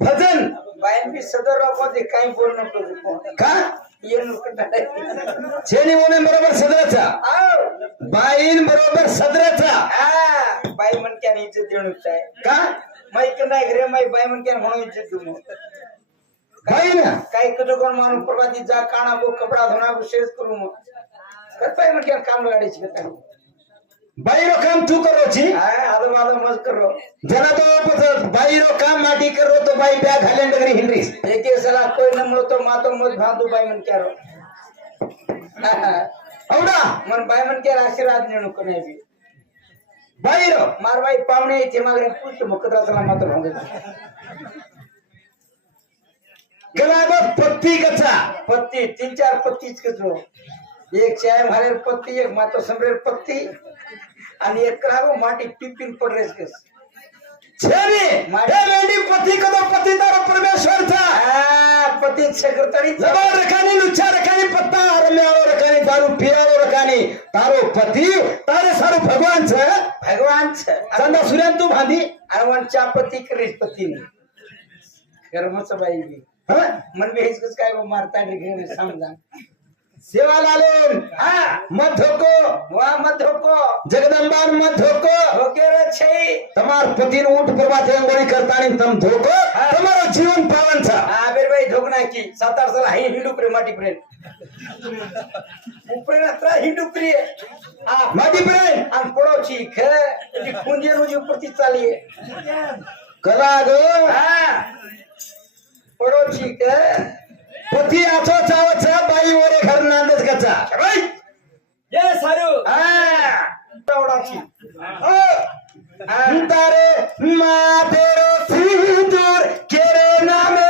भजन बाईन बी सदर मध्ये काही बोल नको का ये नको छेनी मोने बरोबर सदराचा बाईन बरोबर सदराचा हा बाई म्हणक्याने इज्जत देणूच आहे का माहिती नाही रे माई बाई म्हणक्याने म्हणून इज्जत देऊ बाई ना काही कधो कोण माणूस प्रभाती जा काना बो कपडा धुना शेष करू मग बाई म्हणक्याने काम गाडीची का बाई रो काम तू करो छी आदम आदम मज करो जना तो बाई रो काम माटी करो तो बाई ब्याग घालेन डगरी हिंड्रीस एक सला कोई न મળતો मातो मत भांदू बाई मन क्यारो औडा मन बाई मन क्यार आशीर्वाद नेणू कोने बी बाई रो मार बाई पावणे चे मागरे पूछ मुकदरा सला मातो भांदू गलाबो पत्ती कचा पत्ती 3-4 पत्तीच कचो एक चाय मारे पत्ती एक मातो समरेर पत्ती आणि एक करागो माटी टिपिन पडरेस कस छेनी हे वेडी पत्ती कदो पत्ती तारो परमेश्वर था पत्ती सेक्रेटरी जबान रखानी लुच्चा रखानी पत्ता रम्याओ रखानी दारू पियाओ रखानी तारो पति तारे सारो भगवान छ भगवान छ चंदा सूर्यन तू भांदी अरवन चापत्ती करीस पत्ती ने कर्मच बाई बी मन में हिचकस काय को मारता रे समझा सेवा लालन मत धोको वा मत धोको जगदंबान मत धोको होके रे छई तमार पतिन ऊंट प्रभाते अंगोणी करतानी तम धोको तमारो जीवन पावन छ बेर भाई धोकना की 7-8 साल हाई हिंदू प्रेम माटी प्रेम ऊपर ना हिंदू प्रेम माटी प्रेम आणि पडोची खे ती कुंजे नुजी ऊपर ती चाली कला गो पडोची के पति आछो चाव छ बाई ओरे घर नांदस कचा भाई ये सारू पडोची तारे मातेरो सिंदूर केरे नामे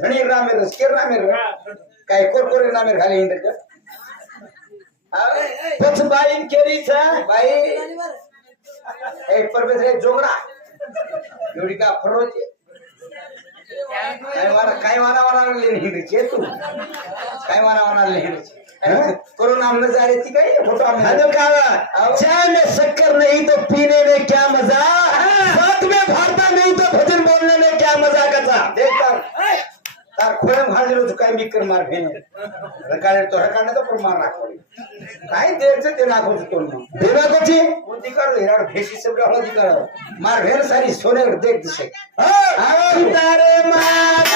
धनी रामेर केर रामेर काय कोरकोरे रामेर खाली हिंड पछ बाईन केरी छ बाई ए परमेश रे जोगडा एवढी का फरोचे काय वारा लेन हिंड छे तू काय वारा लेन कोरोना में जा रही थी कहीं फोटो अरे काला चाय में शक्कर नहीं तो पीने में क्या मजा साथ में भारता नहीं तो भजन बोलने में क्या मजा कचा देख तार खोळे भांडलो तू काय बिकर मार फेने रकाळे तो रकाने तो पर मार राखो काय देरचे ते नाखो तो देवा कोची कोणती कर हिराड भेशी सब हळदी कर मार भेर सारी सोने देख दिसे तारे मार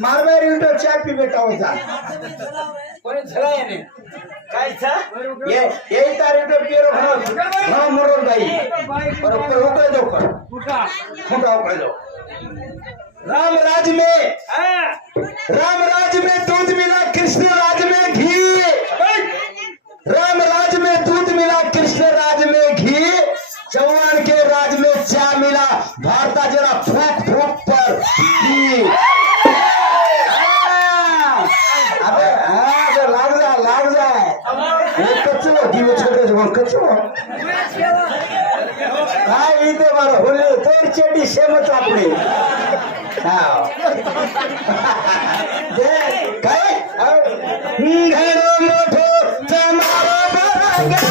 मारवारी उठो चाय पी बेटा होता कोणी झला याने काय था ये यही तारी उठो पिरो हां मरो भाई पर उठो दो कर फुटा उठो दो राम राज में दूध मिला कृष्ण राज में घी राम राज में दूध मिला कृष्ण राज में घी चौहान के राज में चा मिला भारता जरा फूक फूक पर घी लाग जाए कच्चो घी में छोटे छोटे कच्चो काय इथे बारो होले तोर चेडी शेमत आपले काय घणो मोठो चमारो बरंगा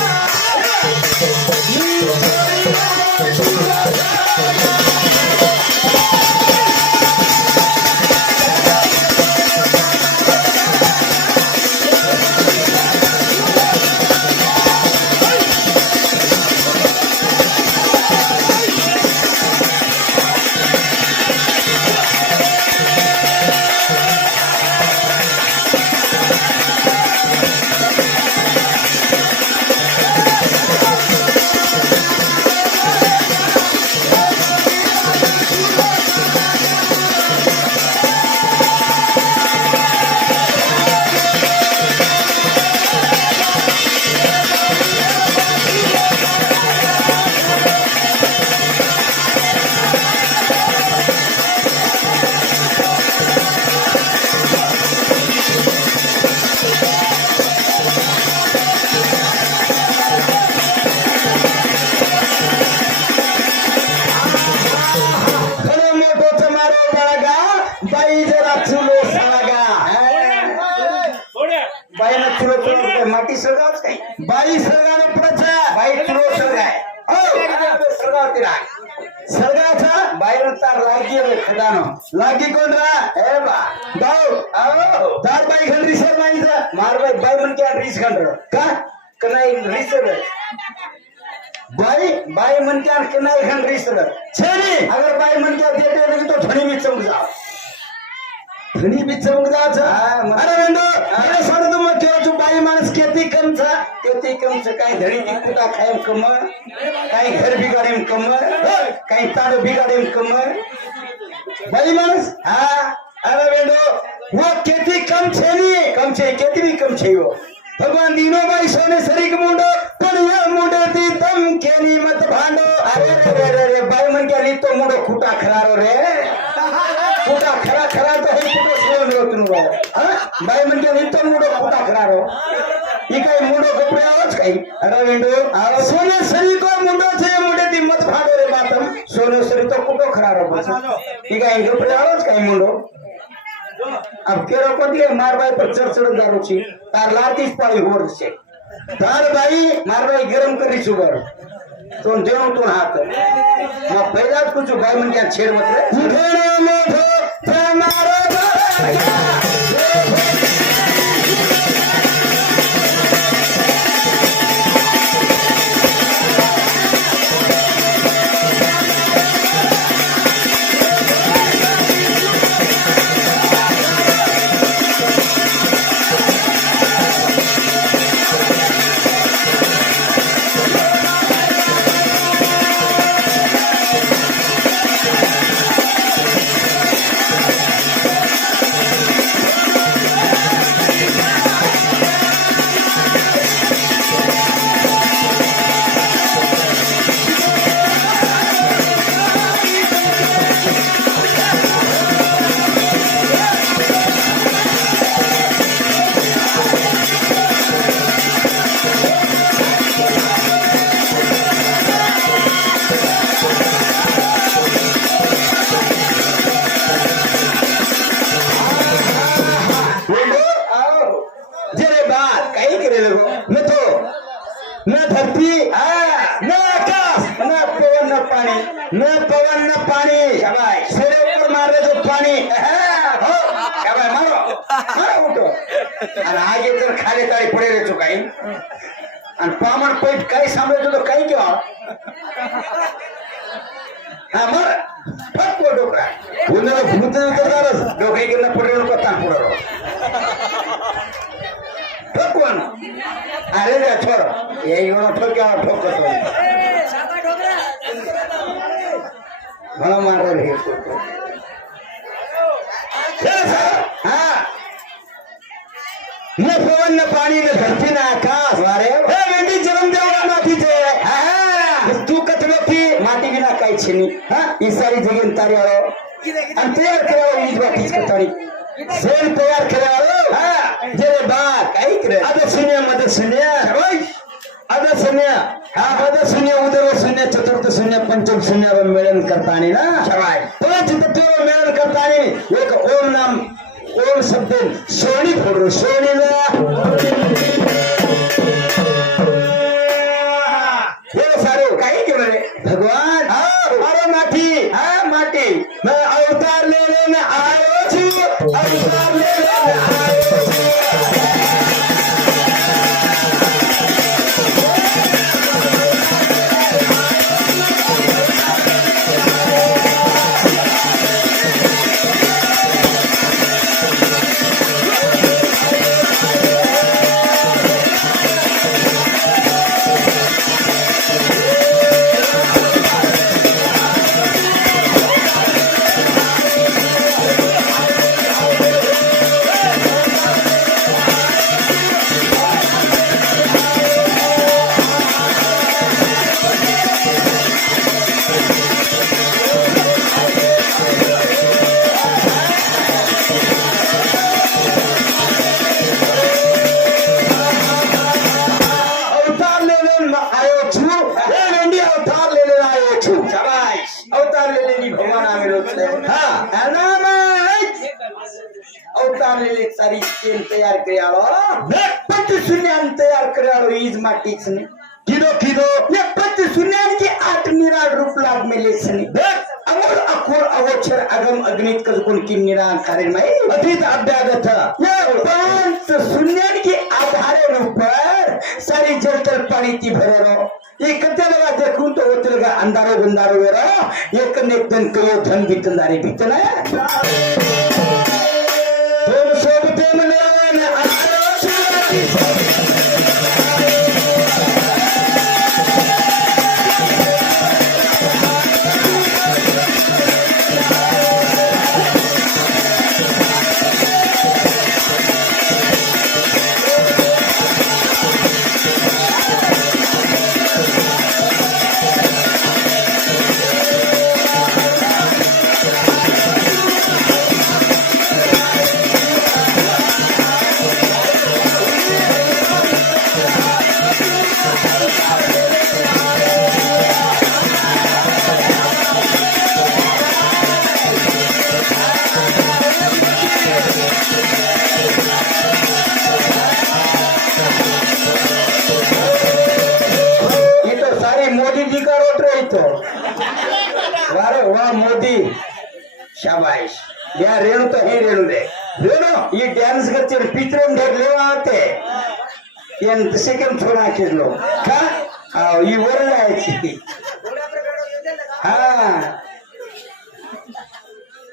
चुरो माटी सळगावच काय बाई सळगाव पुढचा बाई चुरो सळगाय सळगाव तिला सळगावचा बाहेर तार लागी रे खदानो लागी कोण रा ए बा भाऊ आओ दार बाई घंडी सर माहिती मार बाई बाई मन क्या रीस खंड का कनाई रीस बाई बाई मन क्या कनाई खंड रीस छेनी अगर बाई मन क्या देते लगी तो ठणी में चमक जाओ घणी बी चमक जायचं हा, मग- अरे वेंडो हे सोड तू मग तू बाई माणूस किती कमचा ते कम से काही धड़ी की कुटा खाएम कम काही घर बिगाड़ेम कम काही ताड़ो बिगाड़ेम कम बाई माणूस हा अरे वेंडो वो किती कम छेनी कम छे केती भी कम छे वो भगवान दीनो बाई सोने सरीक मुंडो पण ये मुंडे ती तम केनी मत भांडो अरे रे रे रे बाई मन क्या नी तो मुडो खुटा खरारो रे खुटा खरा खरा तो हे कुटो सोन रो तुनु बाई मन क्या नी तो मुडो खुटा खरारो ई काही मुडो कपडे आवाज काही अरे वेंडो सोने सरी को मुंडो छे मुंडे ती मत भांडो रे मातम सोनो सरी तो कुटो खरारो बस ई काही कपडे आवाज काही मुंडो अब केरो को दिए मार बाई पर चढ़ दारू छी तार लातीस पाई होर छे तार बाई मार बाई गरम करी सुगर तो देव तो हाथ मैं पहला कुछ बाई मन क्या छेड़ मत रे उठेनो मोठो प्रेमारो न पवन न पानी शाबाश सिरे ऊपर मार रहे जो पानी हो शाबाश मारो मारो उठो आणि आगे तर खाली ताळी पडे रे चुकाई आणि पामण पैठ काही सांभाळतो तो काही किंवा हा मर फटको डोकरा उन्हाला भूत उतरणारच डोकरी गिरना पडे नको ताण पुढं ठोकवन अरे रे छोर ये गणो ठोक्या ठोकतो मला मारल हे हाँ न पवन न पानी न धरती न आकाश वारे हे वेंडी जन्म देवगा माती थे हा तू कतलो की माटी बिना काही छिनी हाँ ही सारी जगन तारी वालो आणि तयार केल्यावर वीज वाटीच करतानी सेल तैयार करे वालो हा जेरे बात काही करे अद शून्य मद शून्य अद शून्य हाँ अद शून्य उदर शून्य चतुर्थ शून्य पंचम शून्य मिलन करतानी ना शाबाश पंच तत्व मिलन करतानी एक ओम नाम ओम शब्द सोनी फोडो सोनीला हे सारे काही केलं रे भगवान अरे माटी हा माटी मैं अवतार लेने में आयो छू अवतार लेने में आयो छू अवतार लेने में आयो छू हे वेंडी अवतार लेने आयो छू शाबाश अवतार लेलेली भगवान आम्ही लोक हाँ अवतार आणलेले सारी चेन तयार કર્યાળો પંચ શૂન્યાન તૈયાર કર્યાળો ઈજ માટી છે ને किदो किदो ને પંચ શૂન્યાનથી આઠ નિરાળ રૂપ લાગ મેલે છે ને अमोल अखोर अवोक्षर अगम अग्नित कजकुन की निराकार माई अतीत अभ्यागत ये पांच शून्य के आधारे ऊपर सारी जलतल पानी ती भरे रो ये कते लगा देखूं तो होते लगा अंधारो गुंदारो वेरो एक ने एक दिन कयो धन बितंदारी बितना तुम सब प्रेम नयन ये तो सारी मोदी जी का रोट रही तो वारे वाह मोदी शाबाश या रेणु तो ही रेणु रे रेणु ये डांस करते पिक्चर में देख ले आते ये सेकंड थोड़ा के लो का आओ ये वर जायची हाँ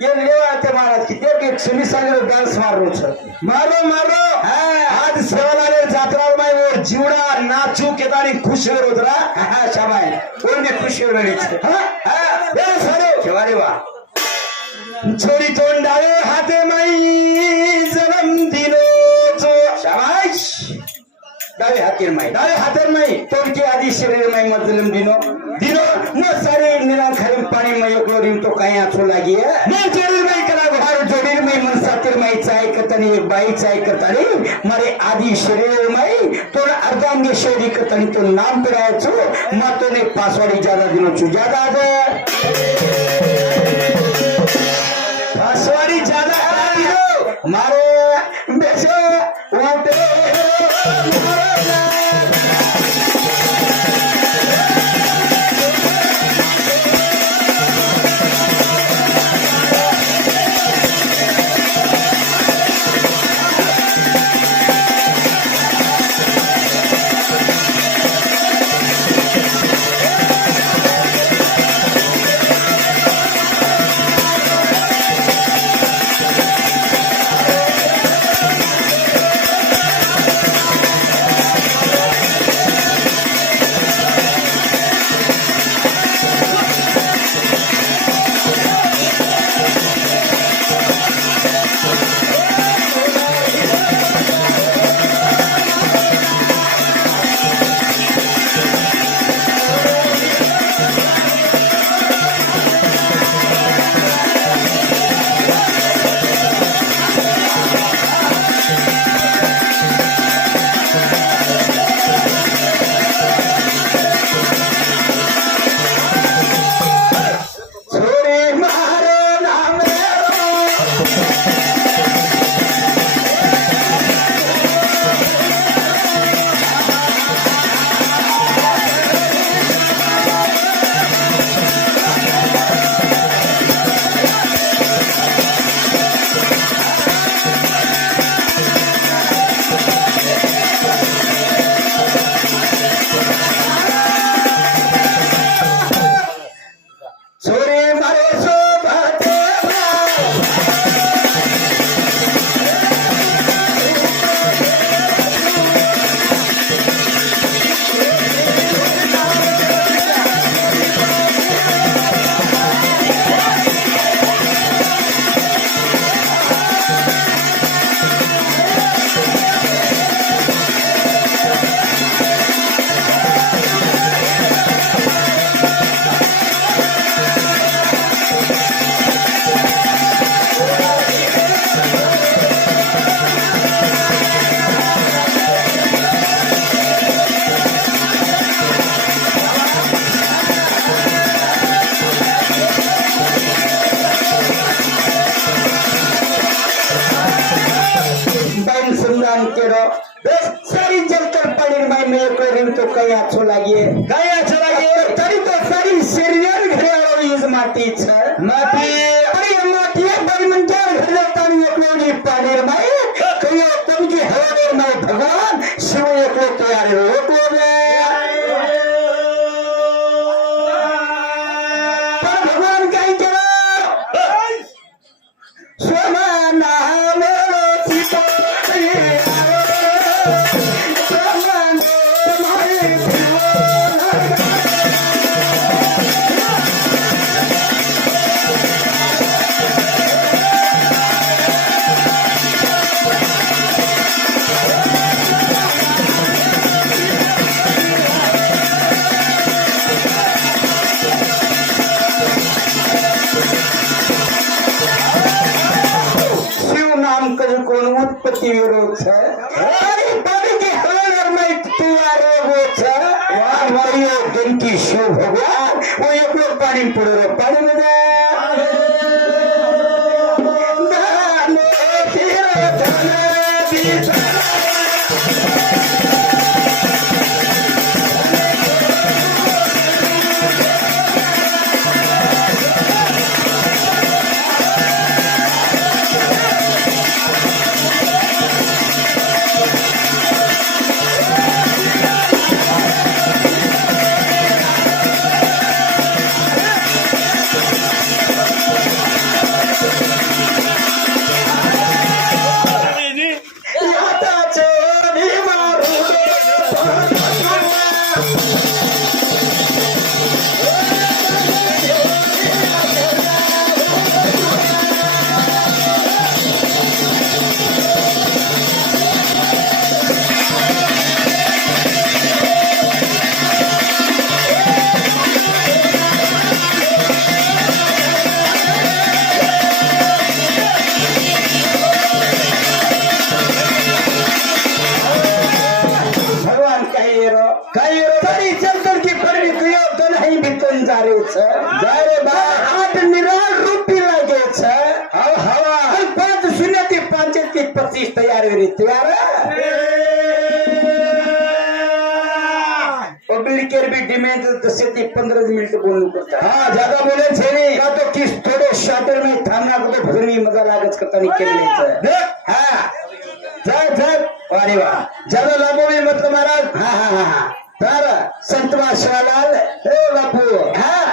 ये लेवा आते महाराज की देख एक सुनी सागर डांस मार रो छ मारो मारो हाँ आज सेवालाले जात्रा में वो जीवड़ा नाचू के तारी खुश हो रोदरा हाँ शाबाश और में खुशी हो रही है हाँ हाँ ये सारो केवारे वाह छोरी तोंडावे हाते माई जन्म दिनो जो शाबाश डावे हातिर माई डाले हाते माई तोड़के आदि शरीर में मजलम दिनो दिनो न सारे निराखरी पानी में योगलोरिम तो कहीं आँचो लगी है मैं जोड़ी में करा हर जोड़ीर में मन सातिर में चाय कतनी एक बाई चाय कतनी मारे आदि शरीर में तो अर्धांगे शरीर कतनी तो नाम पे रहे छो मातो ने पासवाड़ी ज्यादा दिनों छू ज्यादा दे पासवाड़ी ज्यादा दिनो मारे बेचो उठे नाम केरो सारी जलकर पड़ी मैं मेरे को रिम तो कई अच्छो लगे तरी तो सारी शरीर घरे वाली इस माटी छ माटी अरे माटी बड़ी मंजर घर लेता नहीं अपनी पानी में कई तुम की हवा में भगवान शिव एक लोग तैयार हो तो भगवान का ही करो सोना कोण उत्पत्ती विरोध छ अरे बाबी के हर में तैयार हो छ वाह वारियो दिन की शिव भगवान वो एक लोग पानी पड़ो रे पानी में तैयार हो रही तैयार पब्लिक भी डिमांड 10 से 15 मिनट बोलना पड़ता है हाँ ज्यादा बोले छे नहीं का तो किस थोड़े शॉर्टर में थामना को तो फिर नहीं मजा लागत करता नहीं खेलने हाँ जय अरे वाह ज्यादा लाभो में मत महाराज हाँ तारा संतवा शिवालाल हे बापू हाँ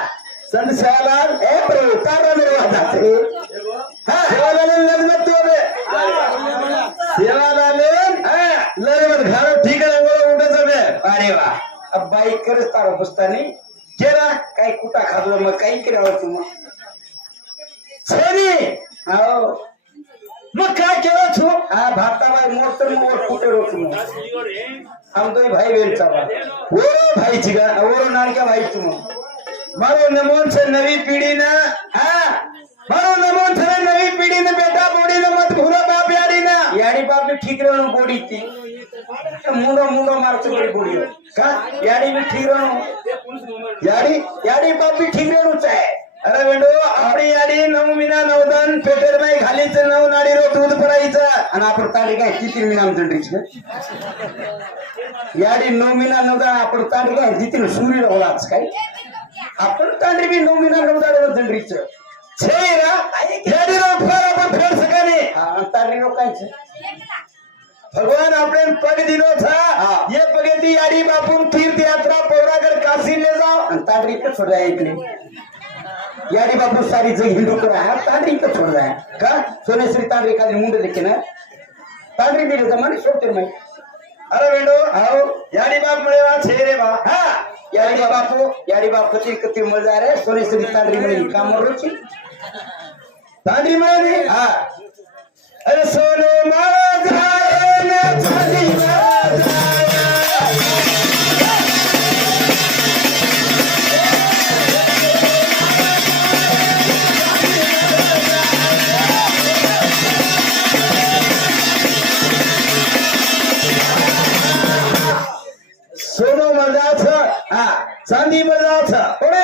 संत शिवालाल ए प्रभु तारा मेरे वादा थे हाँ शिवालाल लग तो घर ठीक है उठायचं बे अरे वा अब बाई खरंच तारा बसता नाही केला काही कुठा खातो मग काही करावं तू मग हो मग काय केलं तू हा भाता बाई मोटर मग कुठे रोच मग हम तो भाई बहन चावा ओरो भाई चिगा ओरो नानका भाई तुम मारो नमोन से नवी पीढ़ी ना हाँ मारो नमोन से नवी पीढ़ी ने बेटा बोड़ी ने मत भूरा बाप याडी बाप भी ठीक रहनो बोड़ी थी मुंडो मारते बड़ी बोड़ी का याडी भी ठीक रहनो याडी बाप भी ठीक रहनो चाहे अरे बेडो आपली याडी 9 महिना 9 दान पेटर बाई खालीच 9 नाडी रो दूध परायचं आणि आपण ताडी काय किती महिना आमचं याडी 9 महिना 9 दान आपण ताडी काय किती सूर्य रोलाच काय आपण ताडी भी 9 महिना 9 दान रो जंडरीच छेरा याडी रो फार आपण फेर सकाने हां ताडी रो काय छे भगवान आपने पग दिनो था ये पगेती याडी बापून तीर्थ यात्रा पौरागर काशी ले जाओ ताडी पे छोड़ जाए इतने याडी बापू सारी जग हिंदू को है तांड्री को छोड़ रहा है का सोनेश्वरी तांड्री का मुंडे देखे ना तांड्री भी जमाने छोटे में अरे बेडो आओ याडी बाप मळे वा छेरे वा हां याडी बाप कती मळ जा रे सोनेश्वरी तांड्री मळे काम रोची तांड्री मळे हां अरे सोनो माळा ना छाली सोनो मजाच चांदी मजाच कोणे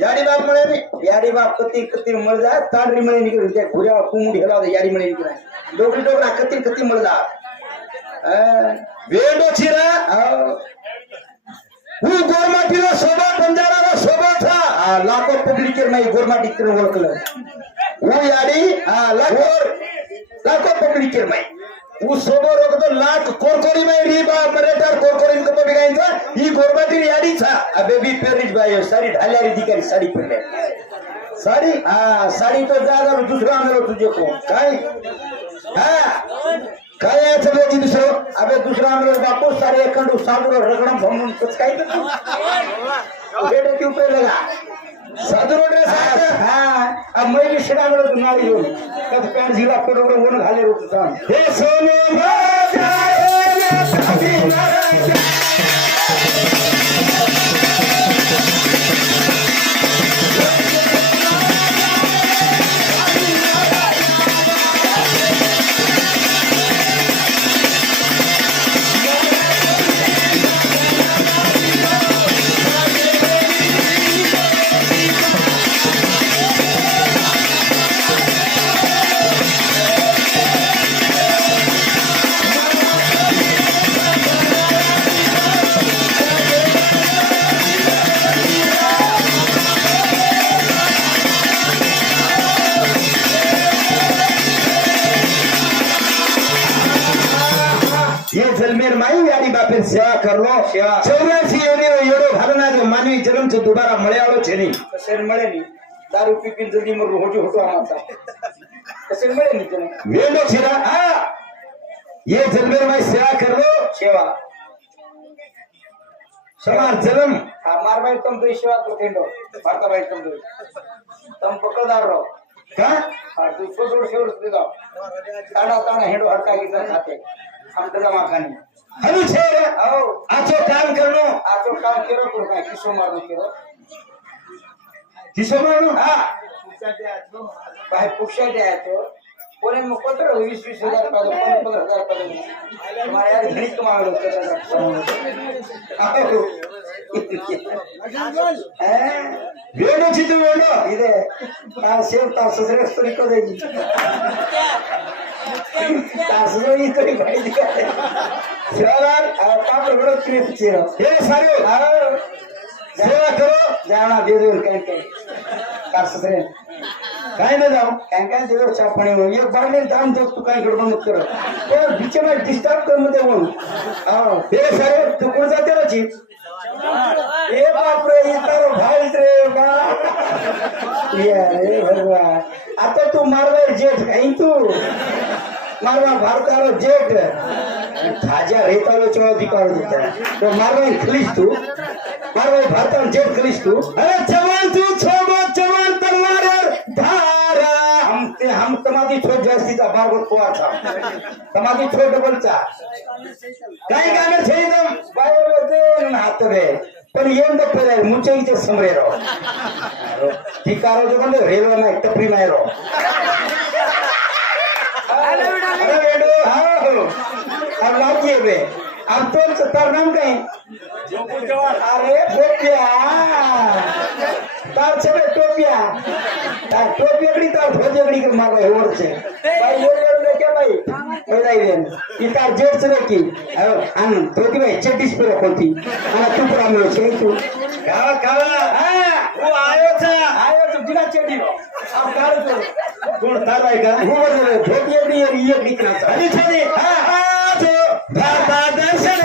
याडी बाप मळे नाही याडी बाप कती मळ जा तांड्री मळे निघून त्या घुऱ्या कुमुडी हेला याडी मळे निघून डोकरी डोकरा कती मळ जा वेडो छिरा હું ગોરમાટીનો શોભા બંજારાનો શોભો થા લાખો પબ્લિક કે નહીં ગોરમાટી કે ઓળખલે હું યાડી લાખો પબ્લિક કે નહીં હું શોભો રોકતો લાખ કોરકોરી માં રીબા મરેટાર કોરકોરી કપ બગાઈ था ही ગોરમાટી યાડી था अबे भी पेरिज भाई सारी ढाल्यारी दिकारी साड़ी पहले साड़ी साड़ी तो ज्यादा दूसरा मेरे तुझे को काय काय याचं बेची दुसरं अबे दुसरा मेरे बापू सारे एकंडू साडू रगडम भमून कुछ काय बेटे क्यों पे लगा सादरो ड्रेस अब मैं भी शिरा मेरे तो नारी हो कद पैंट जिला पर वन घाले रुकता हे सोने जलमेर माई यारी बापे सेवा करलो 84 एवढो घालणार मानवी जन्म से दोबारा मळ्याळो छे नहीं कसे मळे नहीं दारू पी पी जल्दी मर होजो होतो आमाचा कसे मळे नहीं जन वेलो छिरा ये जलमेर माई सेवा करलो सेवा समार जन्म मार भाई तुम तो सेवा करतेंडो भारता भाई तुम पकड़दार रहो का 200 वर्ष दे दो ताड़ा ताड़ा हेडो हड़का की खाते हम तो माखानी हनु छे आओ आचो काम करनो आचो काम केरो कोण काय किसो मारनो केरो किसो मारनो भाई पुक्षा दे आतो कोने मुकोतर 20,000 पादो 15,000 पादो हमारे यार धनी कमावलो वेडो चितु वेडो इदे ता सेव ता ससरे स्टोरी को देगी तासजोई तरी भाई दिया सेवादार पाप रगड़ो क्रिप चेरो हे सारियो सेवा करो जाना दे दो काय तासजरे काय न जाओ काय दे दो चापणी हो एक बार ने दाम दो तू काय गडबड मत करो और बीच में डिस्टर्ब कर मत हो हे सारियो तू कोण जाते रची ए बाप रे ये तारो भाई रे बा ये रे भगवान आता तू मारवाय जेठ काही तू मारवा भारतारो जेठ थाजा रेतारो चो अधिकार देता तो मारवा खलीस तू मारवा भारतारो जेठ खलीस तू अरे जवान तू छोड़ो जवान तलवार धारा हम तमादी छोड़ जास्तीचा बारगोट पोआ था तमादी छोड़ डबलचा काय गाने छे एकदम बायो बोलते हाथ रे पण येंद पहिले मुचईचे समरे रो ठिकारो जो कोण रेल्वे में टपरी में रो अरे बेडो अब लागिए बे अब तो तार नाम कहीं अरे टोपिया तार छे टोपिया तार टोपी अगड़ी तार भोज अगड़ी कर मारो हेवर छे भाई ये ले क्या भाई बताई दे ई तार जेट से की अन टोपी भाई चेटिस पे रखोती ana तू पर आलो छे तू का वो आयो तो बिना चेटी रो अब काल तो कोण तार भाई का वो धोती अगड़ी ये निकला अरे छे तो बाबा दर्शन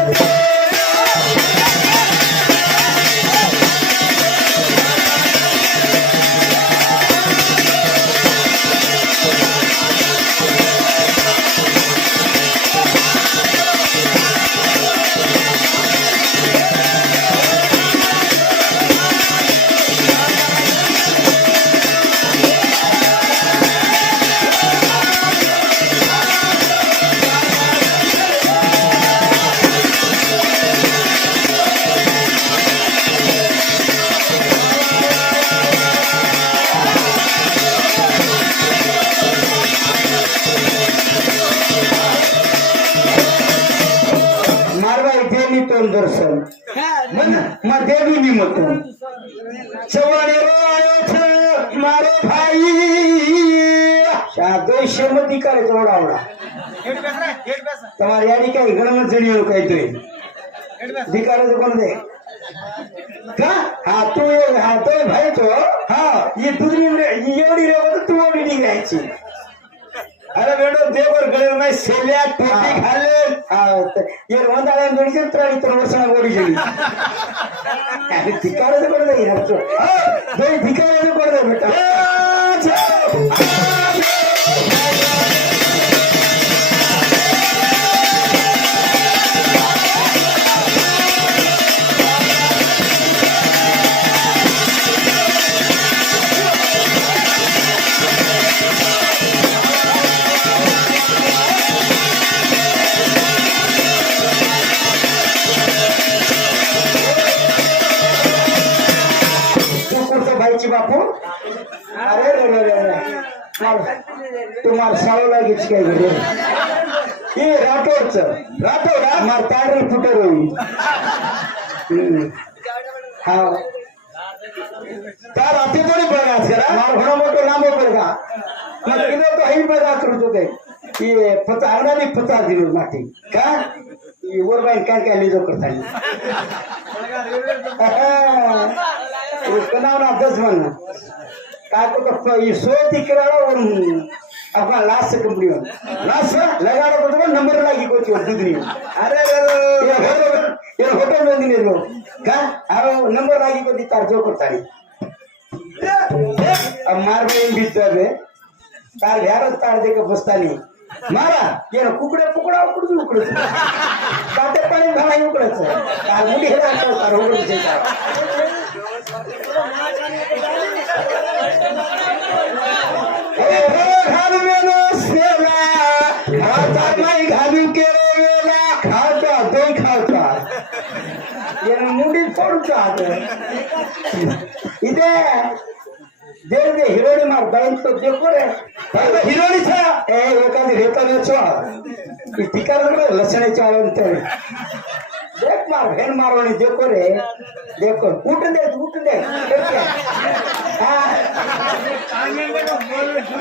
दर्शन मैं देवी निमत चवाड़े आयो मारो भाई हाँ 200 मत करे थोड़ा आवड़ा तुम्हारी यारी क्या गणमत जड़ी हो कहीं तो दिकारे तो कौन दे का हाँ तू ये हाँ तो भाई तो हाँ ये दूसरी ये एवढी रे तो तू एवढी निघायची अरे बेटो देवर गळे में सेल्या टोपी घाले ये रोंदाळ्या गणित त्राणी तर वर्षा गोडी जडी अरे दिकारे तो कौन दे यार तो दे दिकारे तो कौन दे बेटा भाईची बापू अरे रे रे रे तुम्हाला सावं लागेल काय घरी हे राठोडच राठोड मार ताडर फुटर होईल हा त्या रात्री थोडी बघा करा मार घोडा मोठं लांब पडगा मग किती तो ही बघा करत होते की फता अंगणाने फता दिलो माठी का वर बाई काय काय लिजो करता कनावना 10 मन काय तो सोती कराड़ा अपना लास्ट कंपनी लास्ट लगाड़ो तो नंबर लागी को दूधनी अरे ये होटल में दिने लो का आओ नंबर लागी को तार जो करता अब मार में भीतर में तार यार तार दे के बसता नहीं मारा ये कुकड़े पुकड़ा उकड़ू उकड़ू काटे पानी भाई उकड़च तार मुड़ी हेरा तार होगल से मुंडी फोडता इथे दे दे हिरोणी मार बहन तो देखो रे हिरोणी छा ए एखादी रेता नेचो तिकार लसणे चालवते देख मार भेन मारवणी देखो रे देखो उठ दे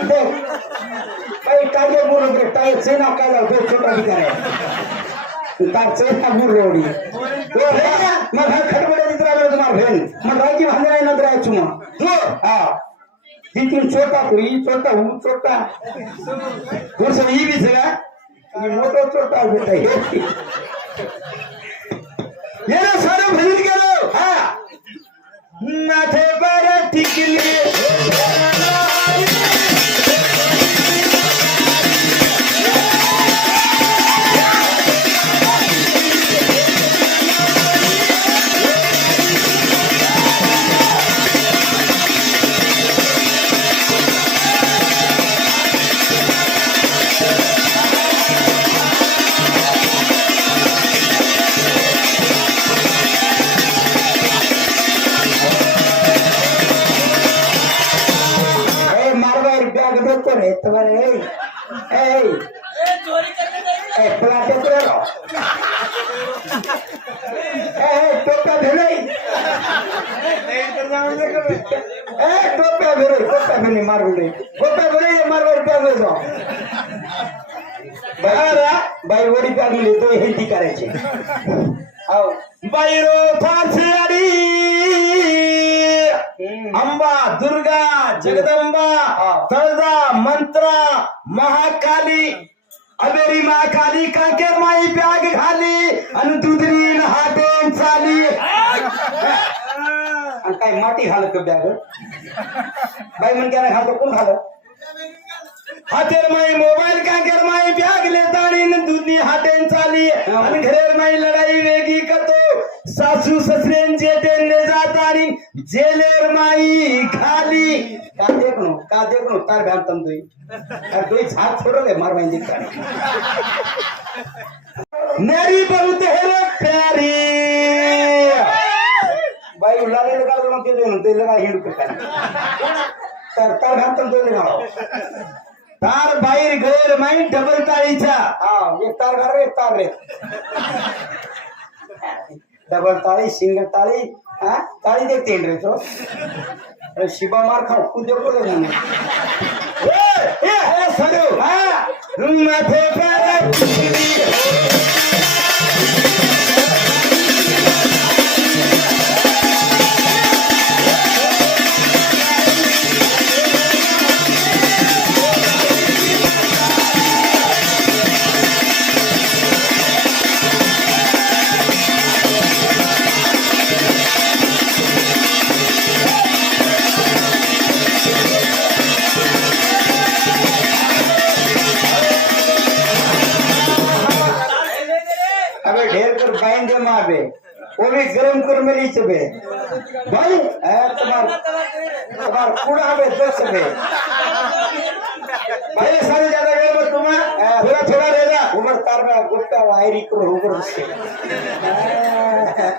देख भाई काजे बोलो रे टाय सेना काला दो छोटा दिखारे तार सेना बोल रोडी तो रे मग खडबडे दिसरालो तुम्हार भेन मग रायकी भांडे नाही नंतर आहे चुमा हो हां तीन छोटा तो ही छोटा हूं छोटा वर्ष ही भी सगा ये मोटो छोटा बेटा ये सारे भजन गेलो हाँ माथे पर टिकली तुम्हारे प्लाटे टोपा भेले टोपा भेले मारवले टोपा भेले मारवाडी प्यागले तो बाई वडी प्यागली तो हे करायचे आओ बाईरो फारसी अंबा दुर्गा जगदंबा तळजा मंत्रा महाकाली अबेरी महाकाली काकेर माई प्याग घाली आणि दुधरी हाटेन चाली काय माटी घालत बॅग बाई म्हण काय घालतो कोण घालत हातेर माई मोबाईल काकेर माई प्याग लेतानी दुधनी हाटेन चाली आणि घरेर माई लढाई वेगी करतो सासू ससरेंचे टेनले जातानी जेलेर माई खाली का देखनो तार घालतम तुई तुई हाथ छोड़ो ले मार माई दिखता मेरी बहुत है प्यारी बाई उलाले लगा दो ते लगा हिंड करता तार घालतम तो लगाओ तार बाहेर गैर माई डबल ताळीचा हाँ एक तार घर एक तार रे डबल ताली सिंगल ताली हाँ ताली देखते हैं रे तो अरे शिबा मार खाऊ कुदे पडो ना सरू हा माथे पर अबे ढेर कर बाइन दे माँ बे वो भी गरम कर मेरी चबे भाई तुम्हार कूड़ा बे 10 बे भाई सारे ज्यादा गए बस तुम्हें थोड़ा थोड़ा रहेगा उमर तार में गुप्ता वायरी करो ऊपर से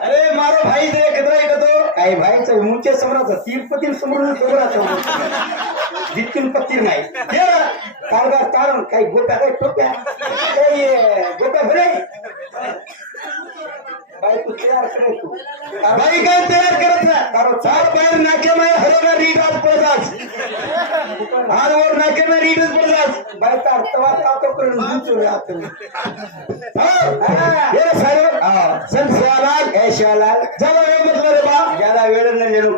अरे मारो भाई दे कितना ही तो काही भाई च मुचे समराचा तिरुपती समोरून समोराचा जितकीन पत्तीर नाही कारगा कारण काही गोप्या काही टोप्या काही गोप्या भरे भाई तू तयार करे तू भाई काय तयार करत ना तारो चार पैर नाके में हरोगा रीडास पडदास हार वर नाके में रीडस पडदास भाई तार तवा तातो करून मुचो राहतो ये सारे सन सवाल ए शालाल ज्यादा वेळ मतलब रे बा ज्यादा वेळ न लेणू